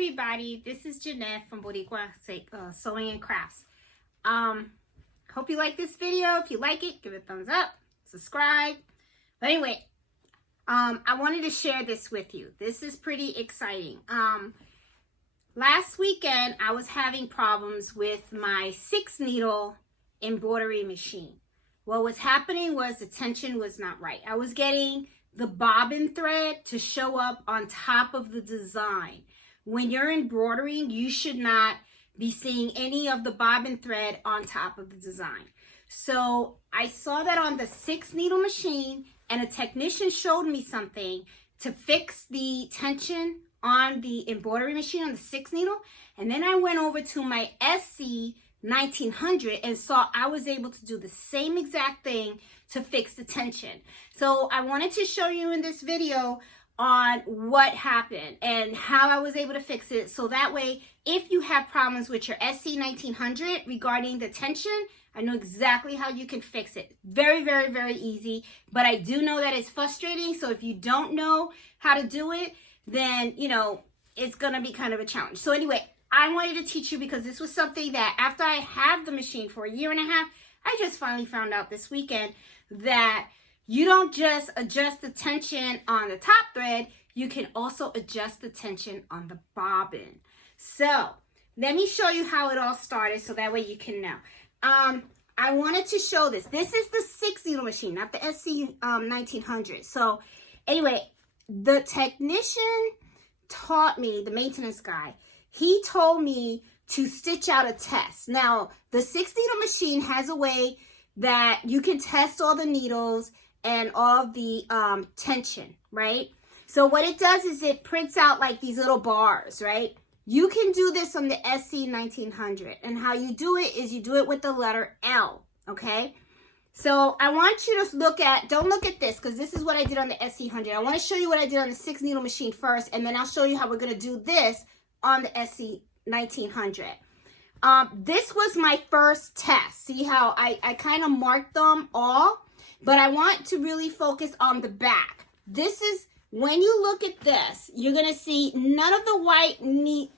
everybody, this is Jeanette from Boricua Sewing and Crafts. Hope you like this video. If you like it, give it a thumbs up, subscribe. But anyway, I wanted to share this with you. This is pretty exciting. Last weekend, I was having problems with my 6-needle embroidery machine. What was happening was the tension was not right. I was getting the bobbin thread to show up on top of the design. When you're embroidering, you should not be seeing any of the bobbin thread on top of the design. So I saw that on the 6-needle machine, and a technician showed me something to fix the tension on the embroidery machine on the 6-needle. And then I went over to my SE1900 and saw I was able to do the same exact thing to fix the tension. So I wanted to show you in this video on what happened and how I was able to fix it. So that way, if you have problems with your SE1900 regarding the tension, I know exactly how you can fix it. Very, very, very easy. But I do know that it's frustrating. So if you don't know how to do it, then, you know, it's going to be kind of a challenge. So anyway, I wanted to teach you because this was something that after I have the machine for a year and a half, I just finally found out this weekend that you don't just adjust the tension on the top thread, you can also adjust the tension on the bobbin. So let me show you how it all started so that way you can know. I wanted to show this. This is the 6-needle machine, not the SE1900. So anyway, the technician taught me, the maintenance guy, he told me to stitch out a test. Now, the 6-needle machine has a way that you can test all the needles and all of the tension, right? So what it does is it prints out like these little bars, right? You can do this on the SE1900. And how you do it is you do it with the letter L, okay? So I want you to look at, don't look at this because this is what I did on the SE100. I want to show you what I did on the 6-needle machine first, and then I'll show you how we're going to do this on the SE1900. This was my first test. See how I kind of marked them all, but I want to really focus on the back. This is, when you look at this, you're going to see none of the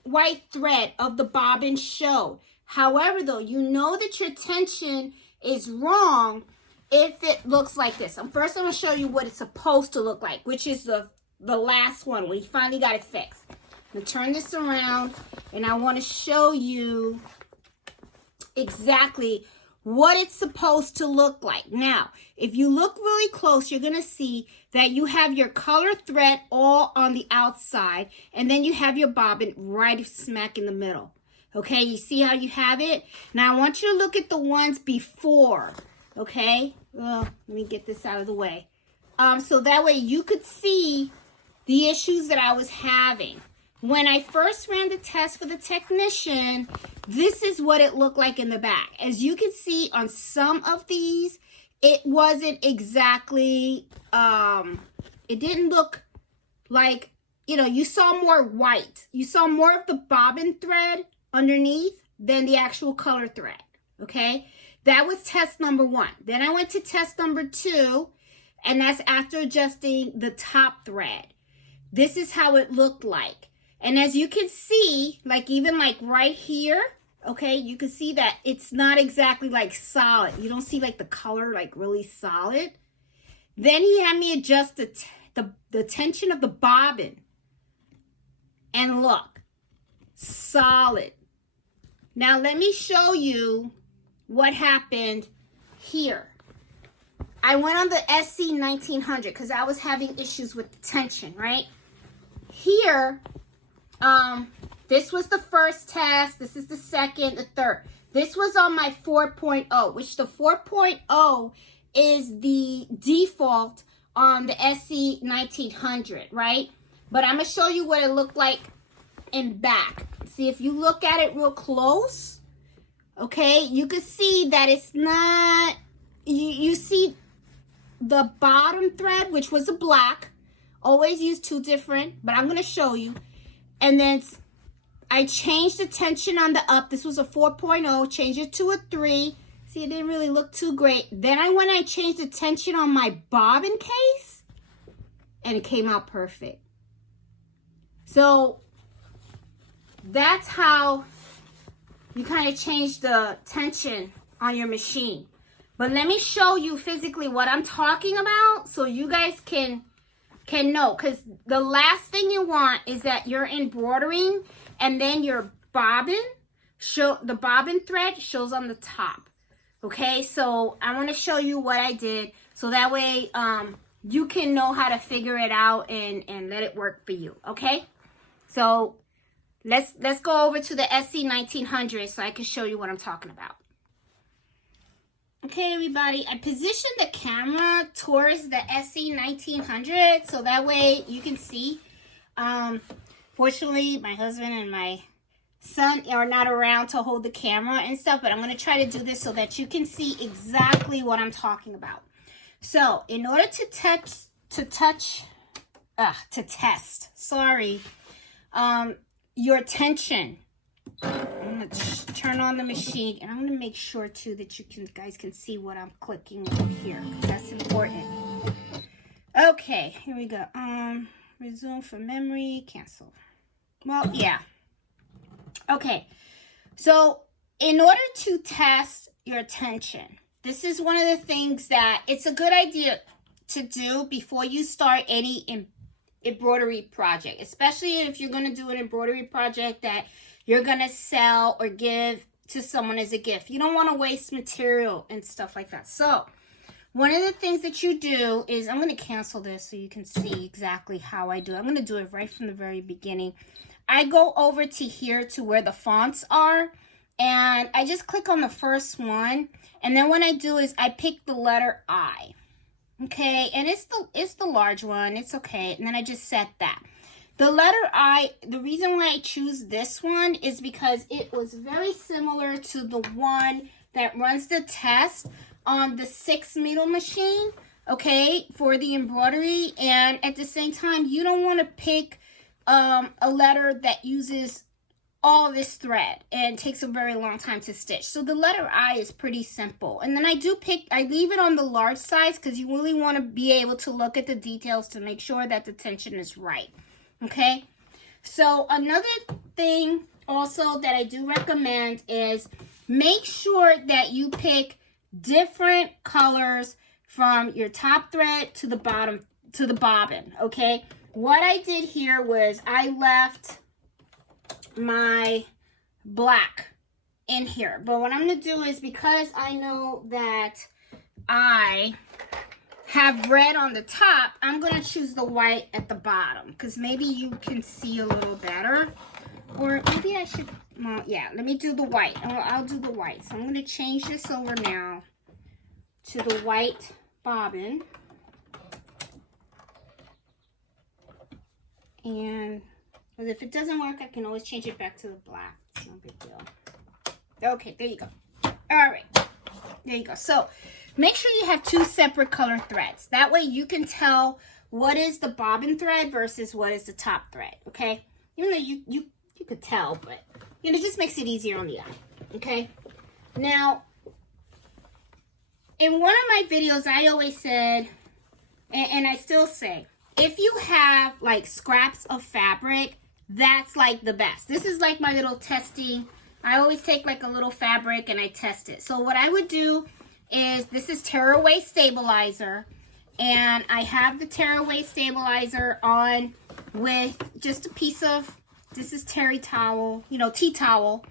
white thread of the bobbin showed. However, though, you know that your tension is wrong if it looks like this. First, I'm going to show you what it's supposed to look like, which is the last one. We finally got it fixed. I'm going to turn this around, and I want to show you exactly what it's supposed to look like. Now, if you look really close, you're going to see that you have your color thread all on the outside, and then you have your bobbin right smack in the middle. Okay, you see how you have it? Now, I want you to look at the ones before, okay? Let me get this out of the way. So that way you could see the issues that I was having. When I first ran the test for the technician, this is what it looked like in the back. As you can see on some of these, it wasn't exactly, it didn't look like, you know, you saw more white. You saw more of the bobbin thread underneath than the actual color thread, okay? That was test number 1. Then I went to test number 2, and that's after adjusting the top thread. This is how it looked like. And as you can see, like even like right here, okay, you can see that it's not exactly like solid. You don't see like the color like really solid. Then he had me adjust the tension of the bobbin. And look, solid. Now let me show you what happened here. I went on the SE1900 because I was having issues with the tension, right? Here, this was the first test. This is the second, the third. This was on my 4.0, which the 4.0 is the default on the SE1900, right? But I'm going to show you what it looked like in back. See, if you look at it real close, okay, you can see that it's not, you see the bottom thread, which was a black. Always use 2 different, but I'm going to show you. And then I changed the tension on the up. This was a 4.0, changed it to a 3. See, it didn't really look too great. Then I changed the tension on my bobbin case, and it came out perfect. So that's how you kind of change the tension on your machine. But let me show you physically what I'm talking about so you guys can know, because the last thing you want is that you're embroidering and then your the bobbin thread shows on the top. Okay, so I want to show you what I did so that way you can know how to figure it out and let it work for you. Okay, so let's go over to the SE1900 so I can show you what I'm talking about. Okay, everybody, I positioned the camera towards the SE1900 so that way you can see. Fortunately, my husband and my son are not around to hold the camera and stuff, but I'm going to try to do this so that you can see exactly what I'm talking about. So, in order to test, your tension, I'm going to turn on the machine, and I'm going to make sure too that you guys can see what I'm clicking here, because that's important. Okay, here we go. Resume for memory, cancel. Well, yeah. Okay, so in order to test your tension, this is one of the things that it's a good idea to do before you start any embroidery project, especially if you're going to do an embroidery project that you're going to sell or give to someone as a gift. You don't want to waste material and stuff like that. So one of the things that you do is, I'm going to cancel this so you can see exactly how I do it. I'm going to do it right from the very beginning. I go over to here to where the fonts are, and I just click on the first one, and then what I do is I pick the letter I. Okay, and it's the large one. It's okay, and then I just set that. The letter I, the reason why I choose this one is because it was very similar to the one that runs the test on the 6 needle machine, okay, for the embroidery. And at the same time, you don't want to pick a letter that uses all this thread and takes a very long time to stitch. So the letter I is pretty simple. And then I leave it on the large size because you really want to be able to look at the details to make sure that the tension is right. Okay, so another thing also that I do recommend is make sure that you pick different colors from your top thread to the bottom, to the bobbin. Okay, what I did here was I left my black in here, but what I'm going to do is, because I know that I have red on the top, I'm going to choose the white at the bottom because maybe you can see a little better. Or maybe I should, well, yeah, let me do the white. I'll do the white. So I'm going to change this over now to the white bobbin. And if it doesn't work, I can always change it back to the black. It's no big deal. Okay, there you go. All right, there you go. So make sure you have 2 separate color threads. That way you can tell what is the bobbin thread versus what is the top thread, okay? Even though you could tell, but it just makes it easier on the eye, okay? Now, in one of my videos, I always said, and I still say, if you have like scraps of fabric, that's like the best. This is like my little testing. I always take like a little fabric and I test it. So what I would do is, this is tearaway stabilizer, and I have the tearaway stabilizer on with just a piece of, this is terry towel, tea towel,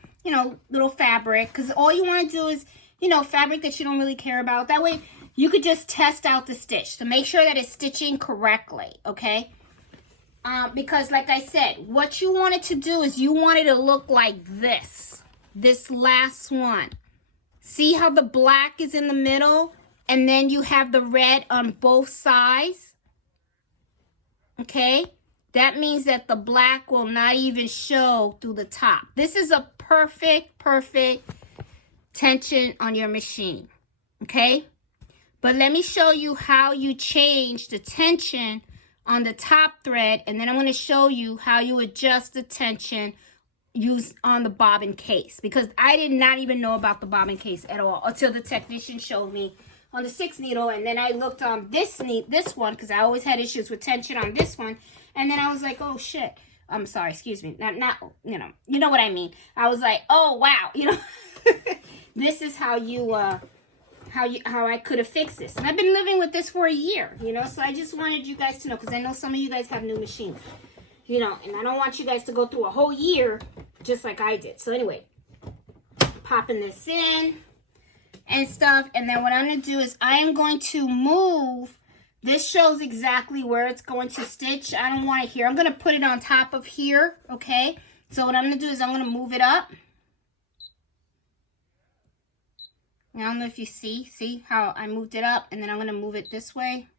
little fabric, because all you want to do is, fabric that you don't really care about. That way you could just test out the stitch to make sure that it's stitching correctly, okay? Because like I said, what you wanted to do is you wanted to look like this last one. See how the black is in the middle and then you have the red on both sides? Okay? That means that the black will not even show through the top. This is a perfect tension on your machine. Okay? But let me show you how you change the tension on the top thread, and then I'm going to show you how you adjust the tension used on the bobbin case, because I did not even know about the bobbin case at all until the technician showed me on the 6 needle, and then I looked on this one because I always had issues with tension on this one, and then I was like, oh shit, I'm sorry, excuse me. Not, you know what I mean. I was like, oh, wow, you know, this is how I could have fixed this. And I've been living with this for a year, you know, so I just wanted you guys to know, because I know some of you guys have new machines, you know, and I don't want you guys to go through a whole year just like I did. So anyway, popping this in and stuff. And then what I'm going to do is I am going to move. This shows exactly where it's going to stitch. I don't want it here. I'm going to put it on top of here, okay? So what I'm going to do is I'm going to move it up. I don't know if you see how I moved it up, and then I'm going to move it this way.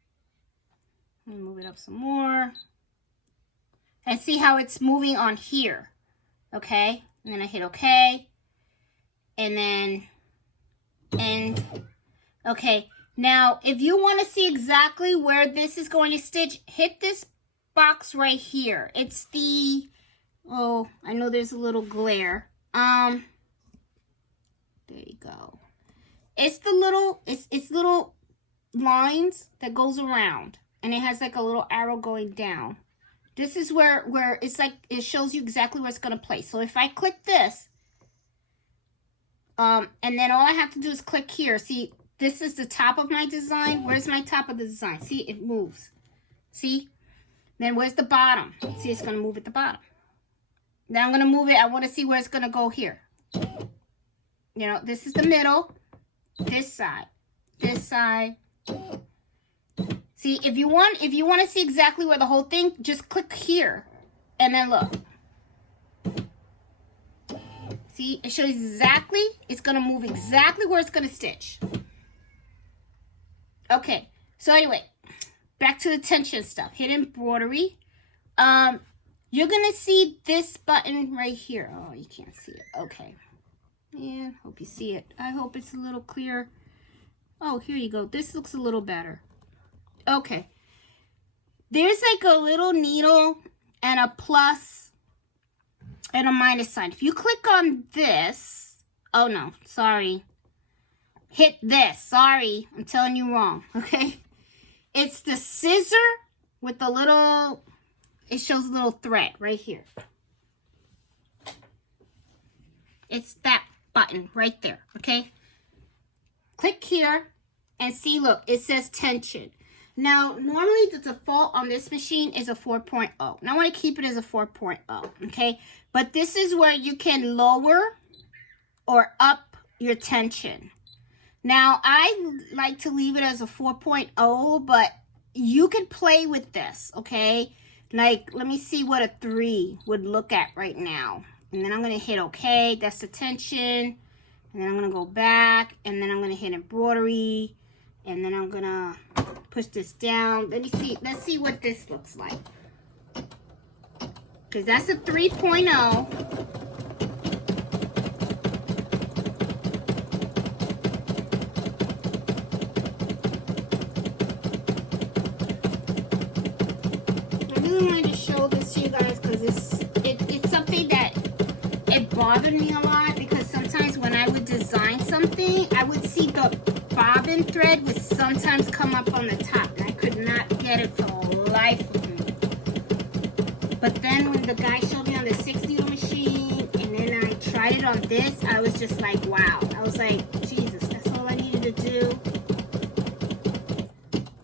I'm going to move it up some more. And see how it's moving on here, okay? And then I hit okay. And then, okay. Now, if you want to see exactly where this is going to stitch, hit this box right here. It's the, oh, I know there's a little glare. There you go. It's the little, it's little lines that goes around, and it has like a little arrow going down. This is where it's like, it shows you exactly where it's going to place. So if I click this, and then all I have to do is click here. See, this is the top of my design. Where's my top of the design? See, it moves. See? Then where's the bottom? See, it's going to move at the bottom. Now I'm going to move it. I want to see where it's going to go here. You know, this is the middle. This side. This side. See, if you want to see exactly where the whole thing, just click here. And then look. See, it shows exactly, it's going to move exactly where it's going to stitch. Okay, so anyway, back to the tension stuff. Hit embroidery. You're going to see this button right here. Oh, you can't see it. Okay. Yeah, hope you see it. I hope it's a little clear. Oh, here you go. This looks a little better. Okay. There's like a little needle and a plus and a minus sign. If you click on this, oh no, sorry. Hit this, sorry, I'm telling you wrong, okay? It's the scissor with the little, it shows a little thread right here. It's that button right there, okay? Click here and see, look, it says tension. Now, normally the default on this machine is a 4.0. And I want to keep it as a 4.0, okay? But this is where you can lower or up your tension. Now, I like to leave it as a 4.0, but you can play with this, okay? Like, let me see what a 3 would look at right now. And then I'm going to hit OK. That's the tension. And then I'm going to go back. And then I'm going to hit embroidery. And then I'm going to push this down. Let me see. Let's see what this looks like. Because that's a 3.0. It's something that it bothered me a lot, because sometimes when I would design something, I would see the bobbin thread would sometimes come up on the top, and I could not get it for the life of me. But then when the guy showed me on the 6 needle machine, and then I tried it on this, I was just like, wow. I was like, Jesus, that's all I needed to do.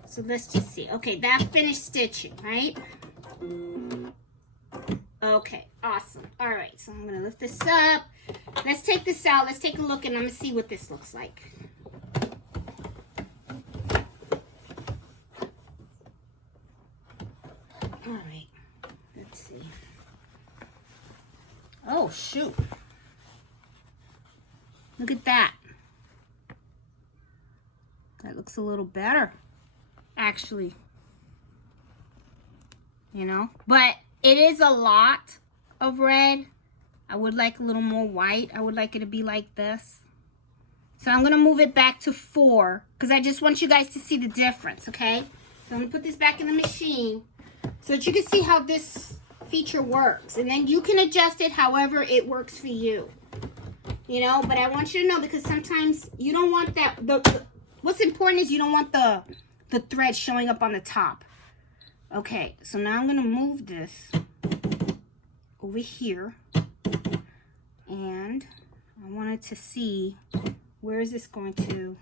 So let's just see. Okay, that finished stitching, right? Okay, awesome. All right, so I'm going to lift this up. Let's take this out. Let's take a look, and I'm going to see what this looks like. All right, let's see. Oh, shoot. Look at that. That looks a little better, actually. You know, but it is a lot of red. I would like a little more white. I would like it to be like this. So I'm going to move it back to 4, because I just want you guys to see the difference, okay? So I'm going to put this back in the machine so that you can see how this feature works. And then you can adjust it however it works for you. You know, but I want you to know, because sometimes you don't want that. What's important is you don't want the thread showing up on the top. Okay, so now I'm going to move this. over here. And I wanted to see, where is this going to?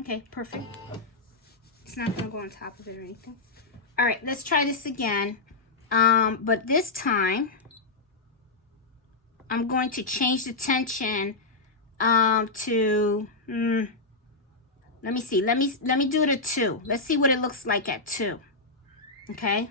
Okay, perfect. It's not going to go on top of it or anything. All right, let's try this again. But this time, I'm going to change the tension to, let me see. Let me do it at 2. Let's see what it looks like at 2. Okay.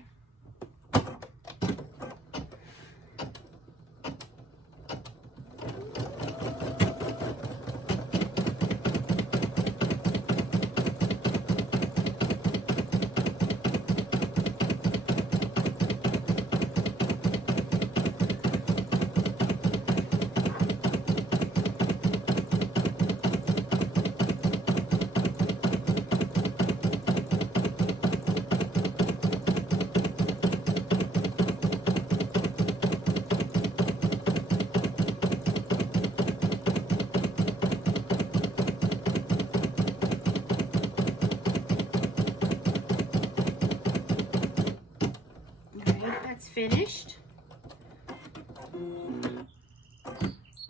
Finished.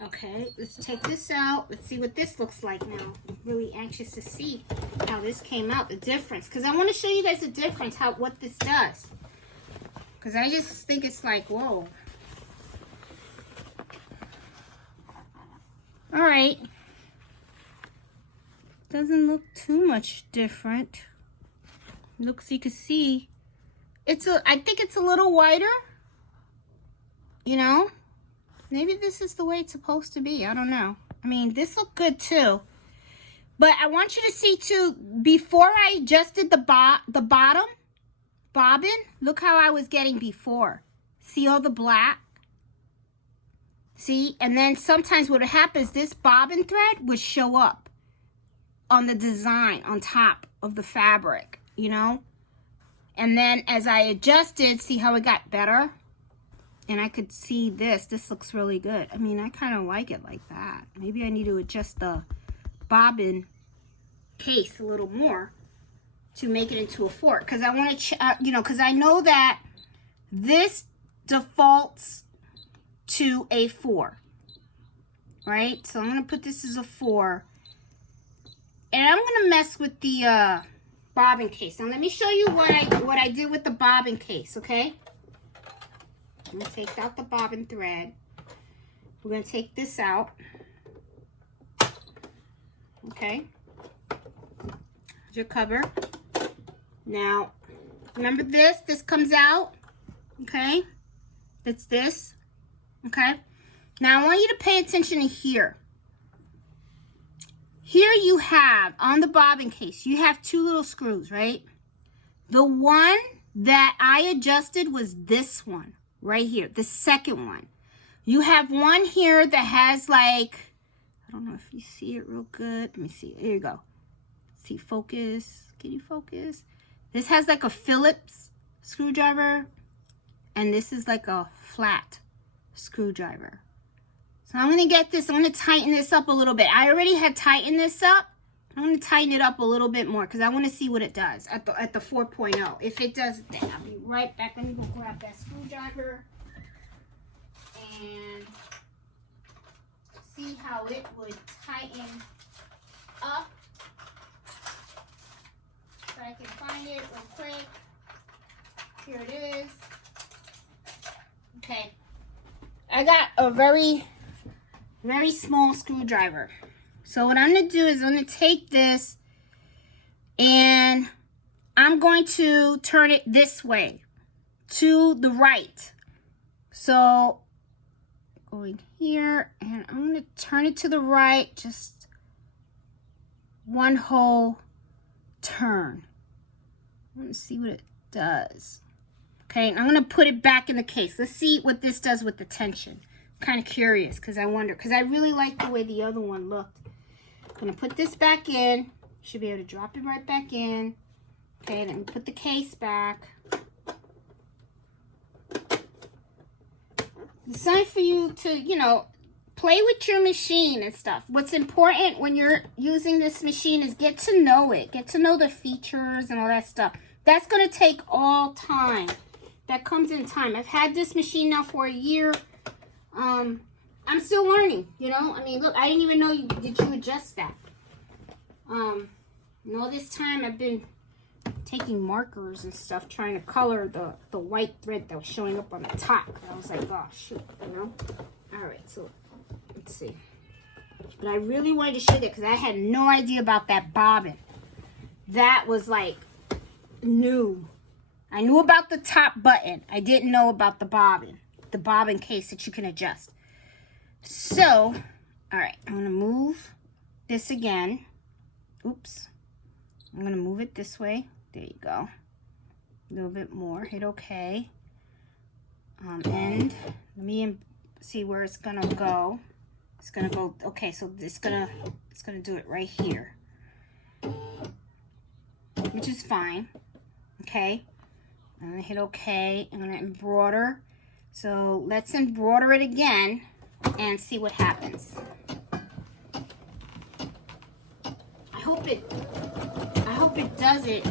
Okay, let's take this out. Let's see what this looks like now. I'm really anxious to see how this came out, the difference, because I want to show you guys the difference, what this does, because I just think it's like, whoa. All right, doesn't look too much different. Looks, you can see I think it's a little whiter, you know. Maybe this is the way it's supposed to be. I don't know. I mean, this looked good too. But I want you to see too, before I adjusted the bottom bobbin, look how I was getting before. See all the black? See? And then sometimes what happens, this bobbin thread would show up on the design on top of the fabric, you know? And then as I adjusted, see how it got better? And I could see this looks really good. I mean, I kind of like it like that. Maybe I need to adjust the bobbin case a little more to make it into a fork. Because I want to, you know, because I know that this defaults to a 4. Right? So I'm going to put this as a 4. And I'm going to mess with the bobbin case. Now let me show you what I did with the bobbin case, okay? I'm going to take out the bobbin thread. We're going to take this out. Okay. Here's your cover. Now, remember this? This comes out. Okay? It's this. Okay? Now, I want you to pay attention to here. Here you have, on the bobbin case, you have 2 little screws, right? The one that I adjusted was this one right here, the second one. You have one here that has like, I don't know if you see it real good. Let me see. Here you go. See, focus. Can you focus? This has like a Phillips screwdriver, and this is like a flat screwdriver. So I'm going to get this, I'm going to tighten this up a little bit. I already had tightened this up. I'm going to tighten it up a little bit more because I want to see what it does at the 4.0. If it does, then I'll be right back. Let me go grab that screwdriver and see how it would tighten up. So I can find it real quick. Here it is. Okay. I got a very small screwdriver. So what I'm going to do is I'm going to take this and I'm going to turn it this way to the right. So going here and I'm going to turn it to the right, just one whole turn. I want to see what it does. Okay, and I'm going to put it back in the case. Let's see what this does with the tension. I'm kind of curious because I wonder, because I really like the way the other one looked. I'm going to put this back in. Should be able to drop it right back in. Okay, then put the case back. It's time for you to, you know, play with your machine and stuff. What's important when you're using this machine is get to know it. Get to know the features and all that stuff. That's going to take all time. that comes in time. I've had this machine now for a year. I'm still learning, you know. I mean, look, I didn't even know did you adjust that. And all this time I've been taking markers and stuff trying to color the white thread that was showing up on the top. I was like, oh shoot, you know. All right, so let's see. But I really wanted to show you that because I had no idea about that bobbin. That was like new. I knew about the top button. I didn't know about the bobbin case that you can adjust. So, all right, I'm going to move this again. Oops. I'm going to move it this way. There you go. A little bit more. Hit OK. And let me see where it's going to go. It's going to go, okay, so it's going to do it right here. Which is fine. Okay. I'm going to hit OK. I'm going to embroider. So let's embroider it again and see what happens. I hope it does it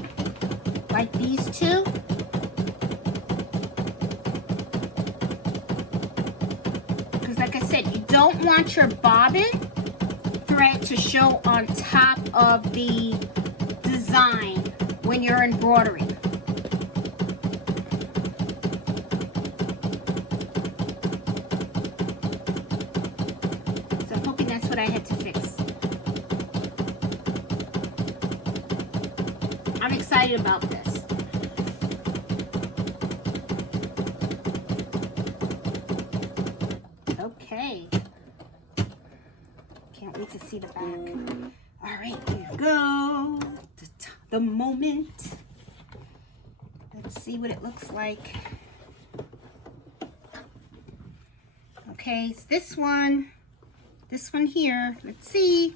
like these two. Because like I said, you don't want your bobbin thread to show on top of the design when you're embroidering. So I'm hoping that's what I had to fix. I'm excited about this. Okay. Can't wait to see the back. All right, here we go. The moment. Let's see what it looks like. Okay, it's this one here. Let's see.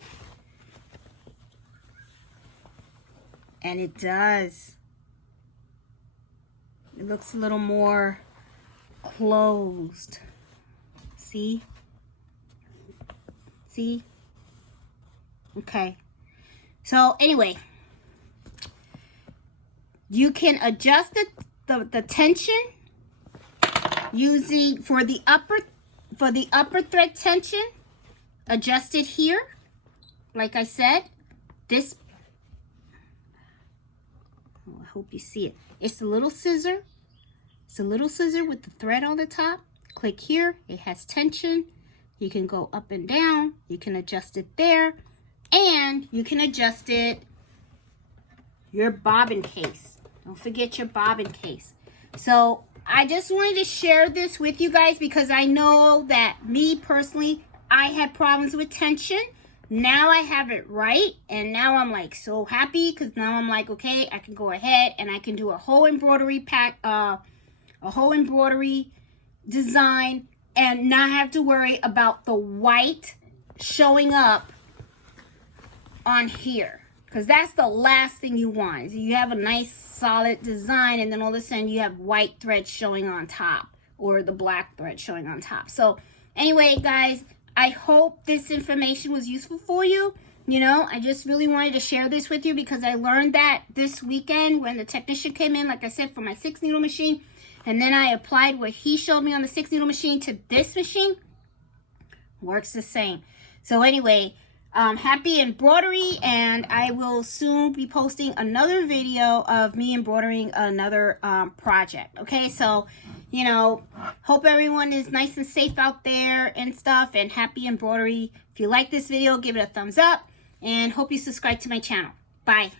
And it does. It looks a little more closed. See? See? Okay. So anyway, you can adjust the tension using for the upper thread tension. Adjust it here. Like I said, this. Oh, I hope you see it. It's a little scissor. It's a little scissor with the thread on the top. Click here. It has tension. You can go up and down. You can adjust it there. And you can adjust it, your bobbin case. Don't forget your bobbin case. So I just wanted to share this with you guys because I know that me personally, I had problems with tension. Now I have it right. And now I'm like so happy because now I'm like, okay, I can go ahead and I can do a whole embroidery pack, a whole embroidery design and not have to worry about the white showing up on here, because that's the last thing you want. Is you have a nice solid design and then all of a sudden you have white thread showing on top or the black thread showing on top. So anyway, guys, I hope this information was useful for you. You know, I just really wanted to share this with you because I learned that this weekend when the technician came in, like I said, for my 6-needle machine, and then I applied what he showed me on the 6-needle machine to this machine. Works the same. So anyway, happy embroidery, and I will soon be posting another video of me embroidering another project. Okay, so you know, hope everyone is nice and safe out there and stuff, and happy embroidery. If you like this video, give it a thumbs up, and hope you subscribe to my channel. Bye.